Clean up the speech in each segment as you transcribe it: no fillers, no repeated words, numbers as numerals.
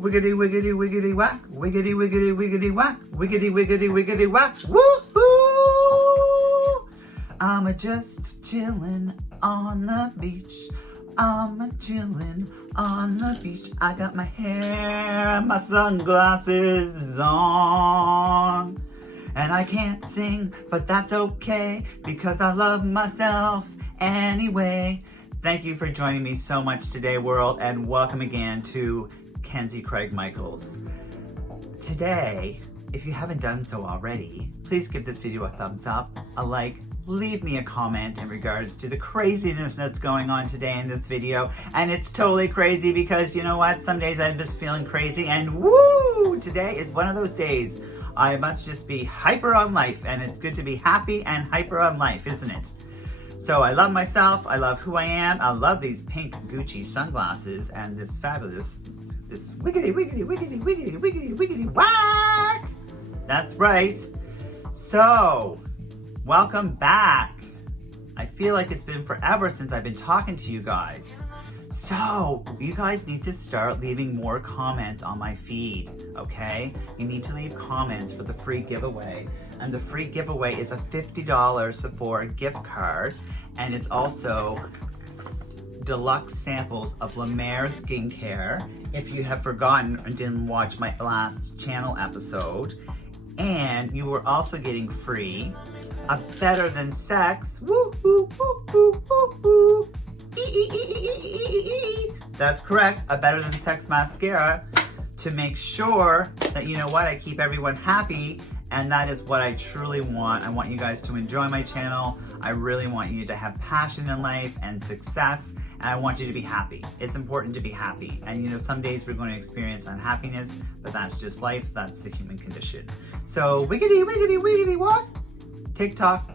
Wiggity, wiggity, wiggity, whack. Wiggity, wiggity, wiggity, whack. Wiggity, wiggity, wiggity, whack. Woo-hoo! I'm just chillin' on the beach. I'm chillin' on the beach. I got my hair and my sunglasses on. And I can't sing, but that's okay because I love myself anyway. Thank you for joining me so much today, world, and welcome again to Kenzie Craig Michaels. Today, if you haven't done so already, please give this video a thumbs up, a like, leave me a comment in regards to the craziness that's going on today in this video. And it's totally crazy because you know what? Some days I'm just feeling crazy and woo! Today is one of those days I must just be hyper on life, and it's good to be happy and hyper on life, isn't it? So I love myself, I love who I am, I love these pink Gucci sunglasses and this fabulous, this wiggity, wiggity, wiggity, wiggity, wiggity, wiggity, whack! That's right. So, welcome back. I feel like it's been forever since I've been talking to you guys. So, you guys need to start leaving more comments on my feed, okay? You need to leave comments for the free giveaway. And the free giveaway is a $50 Sephora gift card. And it's also deluxe samples of La Mer skincare, if you have forgotten or didn't watch my last channel episode. And you are also getting free a Better Than Sex, woo, woo, woo, woo, woo, woo. That's correct, a Better Than Sex mascara to make sure that, you know what, I keep everyone happy, and that is what I truly want. I want you guys to enjoy my channel. I really want you to have passion in life and success, and I want you to be happy. It's important to be happy. And you know, some days we're going to experience unhappiness, but that's just life, that's the human condition. So, wiggity, wiggity, wiggity, what? Tick tock,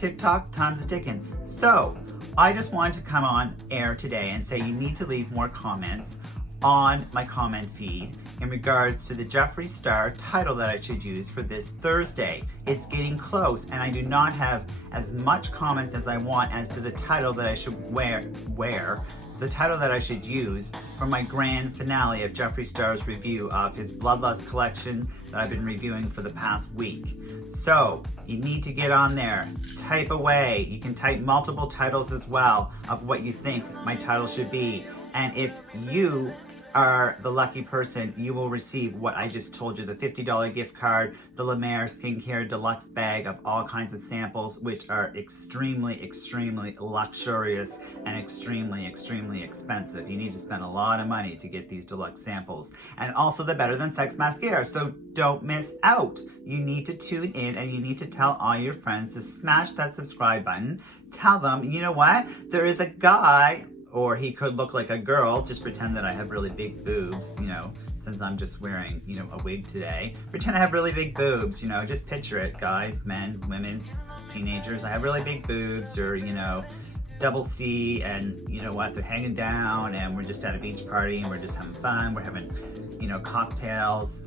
time's a ticking. So, I just wanted to come on air today and say you need to leave more comments on my comment feed in regards to the Jeffree Star title that I should use for this Thursday. It's getting close and I do not have as much comments as I want as to the title that I should the title that I should use for my grand finale of Jeffree Star's review of his Bloodlust collection that I've been reviewing for the past week. So, you need to get on there, type away. You can type multiple titles as well of what you think my title should be. And if you are the lucky person, you will receive what I just told you, the $50 gift card, the La Mer Skincare Deluxe bag of all kinds of samples, which are extremely, extremely luxurious and extremely, extremely expensive. You need to spend a lot of money to get these deluxe samples. And also the Better Than Sex mascara, so don't miss out. You need to tune in and you need to tell all your friends to smash that subscribe button. Tell them, you know what, there is a guy, or he could look like a girl, just pretend that I have really big boobs, you know, since I'm just wearing, you know, a wig today. Pretend I have really big boobs, you know, just picture it, guys, men, women, teenagers. I have really big boobs, or, you know, double C, and you know what, they're hanging down, and we're just at a beach party, and we're just having fun. We're having, you know, cocktails.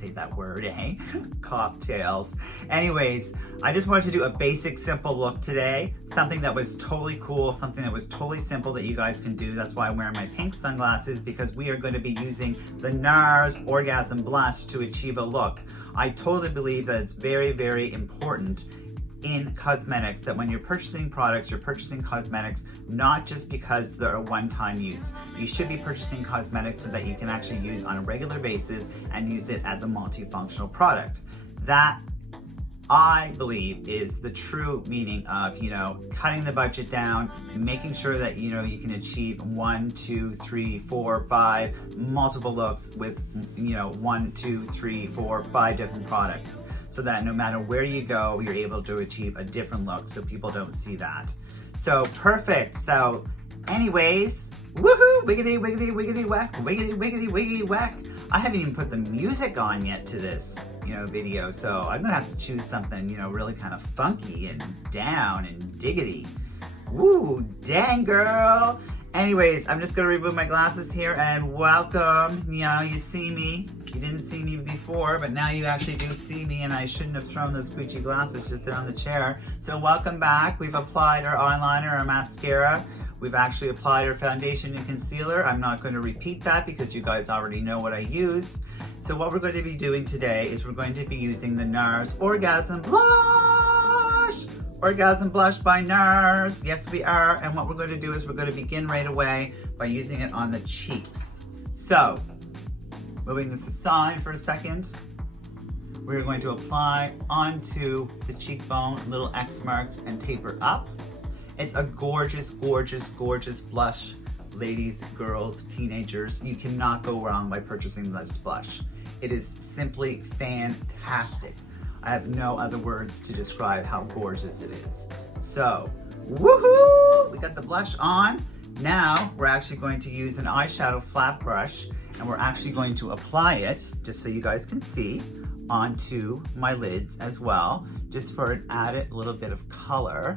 Say that word, eh? Cocktails. Anyways, I just wanted to do a basic, simple look today. Something that was totally cool, something that was totally simple that you guys can do. That's why I'm wearing my pink sunglasses, because we are going to be using the NARS Orgasm Blush to achieve a look. I totally believe that it's very, very important in cosmetics, that when you're purchasing products, you're purchasing cosmetics not just because they're a one-time use. You should be purchasing cosmetics so that you can actually use on a regular basis and use it as a multifunctional product. That, I believe, is the true meaning of, you know, cutting the budget down, making sure that, you know, you can achieve 1, 2, 3, 4, 5 multiple looks with, you know, 1, 2, 3, 4, 5 different products, so that no matter where you go, you're able to achieve a different look so people don't see that. So, perfect. So, anyways, woohoo, wiggity, wiggity, wiggity, whack, wiggity, wiggity, wiggity, whack. I haven't even put the music on yet to this, you know, video, so I'm gonna have to choose something, you know, really kind of funky and down and diggity. Woo, dang girl. Anyways, I'm just gonna remove my glasses here and welcome. You know, you see me. You didn't see me before, but now you actually do see me, and I shouldn't have thrown those Gucci glasses just there on the chair. So welcome back. We've applied our eyeliner, our mascara. We've actually applied our foundation and concealer. I'm not going to repeat that because you guys already know what I use. So what we're going to be doing today is we're going to be using the NARS Orgasm Blush! Orgasm Blush by NARS. Yes, we are. And what we're going to do is we're going to begin right away by using it on the cheeks. So, moving this aside for a second, we're going to apply onto the cheekbone little X marks and taper up. It's a gorgeous, gorgeous, gorgeous blush. Ladies, girls, teenagers, you cannot go wrong by purchasing this blush. It is simply fantastic. I have no other words to describe how gorgeous it is. So, woohoo! We got the blush on. Now, we're actually going to use an eyeshadow flat brush, and we're actually going to apply it, just so you guys can see, onto my lids as well, just for an added little bit of color.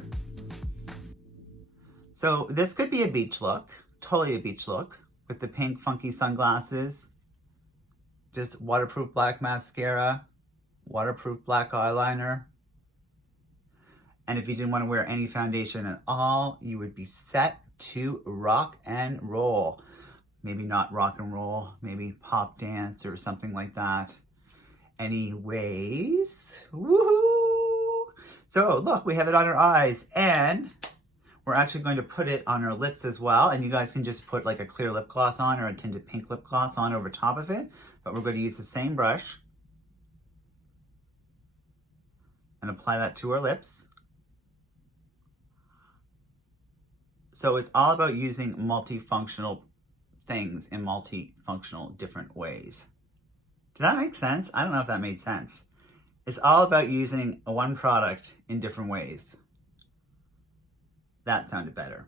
So this could be a beach look, totally a beach look, with the pink funky sunglasses, just waterproof black mascara, waterproof black eyeliner. And if you didn't want to wear any foundation at all, you would be set to rock and roll. Maybe not rock and roll, maybe pop dance or something like that. Anyways, woohoo! So look, we have it on our eyes, and we're actually going to put it on our lips as well. And you guys can just put like a clear lip gloss on or a tinted pink lip gloss on over top of it. But we're going to use the same brush and apply that to our lips. So it's all about using multifunctional things in multifunctional different ways. Does that make sense? I don't know if that made sense. It's all about using one product in different ways. That sounded better.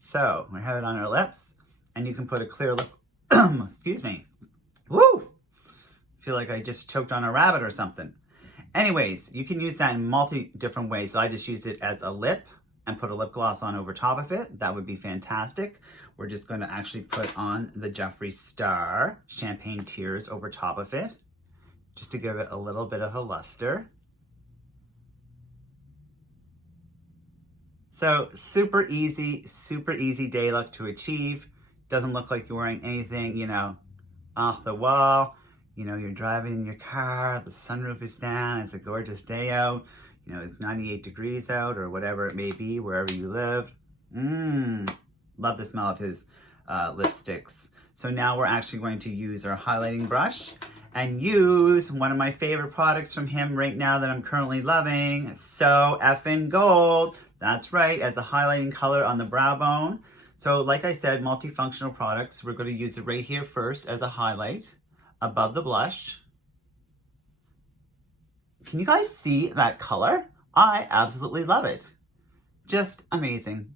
So we have it on our lips, and you can put a clear lip, excuse me. Woo! Feel like I just choked on a rabbit or something. Anyways, you can use that in different ways. So I just used it as a lip and put a lip gloss on over top of it. That would be fantastic. We're just going to actually put on the Jeffree Star Champagne Tears over top of it, just to give it a little bit of a luster. So super easy day look to achieve. Doesn't look like you're wearing anything, you know, off the wall. You know, you're driving in your car, the sunroof is down, it's a gorgeous day out. You know, it's 98 degrees out or whatever it may be, wherever you live. Love the smell of his lipsticks. So now we're actually going to use our highlighting brush and use one of my favorite products from him right now that I'm currently loving, So Effin' Gold. That's right, as a highlighting color on the brow bone. So like I said, multifunctional products. We're going to use it right here first as a highlight above the blush. Can you guys see that color? I absolutely love it. Just amazing.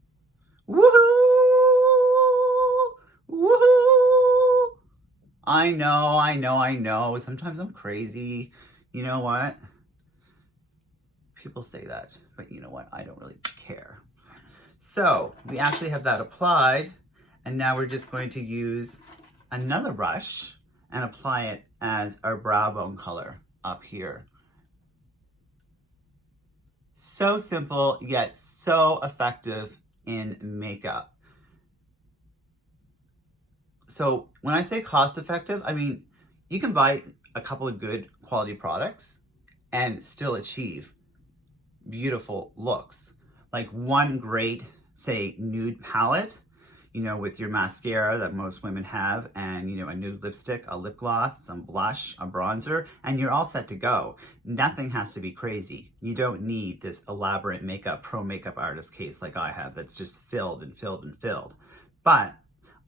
Woohoo! Woohoo! I know. Sometimes I'm crazy. You know what? People say that, but you know what? I don't really care. So we actually have that applied, and now we're just going to use another brush and apply it as our brow bone color up here. So simple, yet so effective in makeup. So when I say cost effective, I mean, you can buy a couple of good quality products and still achieve beautiful looks. Like one great, say, nude palette, you know, with your mascara that most women have, and, you know, a nude lipstick, a lip gloss, some blush, a bronzer, and you're all set to go. Nothing has to be crazy. You don't need this elaborate makeup, pro makeup artist case like I have that's just filled and filled and filled. But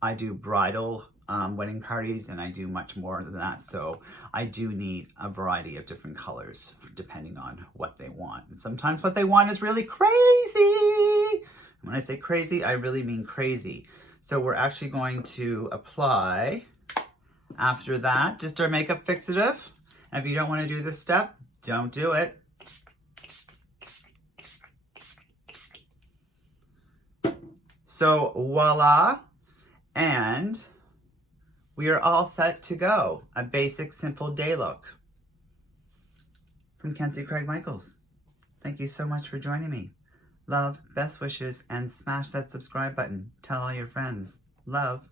I do bridal wedding parties, and I do much more than that. So I do need a variety of different colors depending on what they want. And sometimes what they want is really crazy. When I say crazy, I really mean crazy. So we're actually going to apply, after that, just our makeup fixative. And if you don't want to do this step, don't do it. So voila, and we are all set to go. A basic, simple day look from Kenzie Craig Michaels. Thank you so much for joining me. Love, best wishes, and smash that subscribe button. Tell all your friends. Love.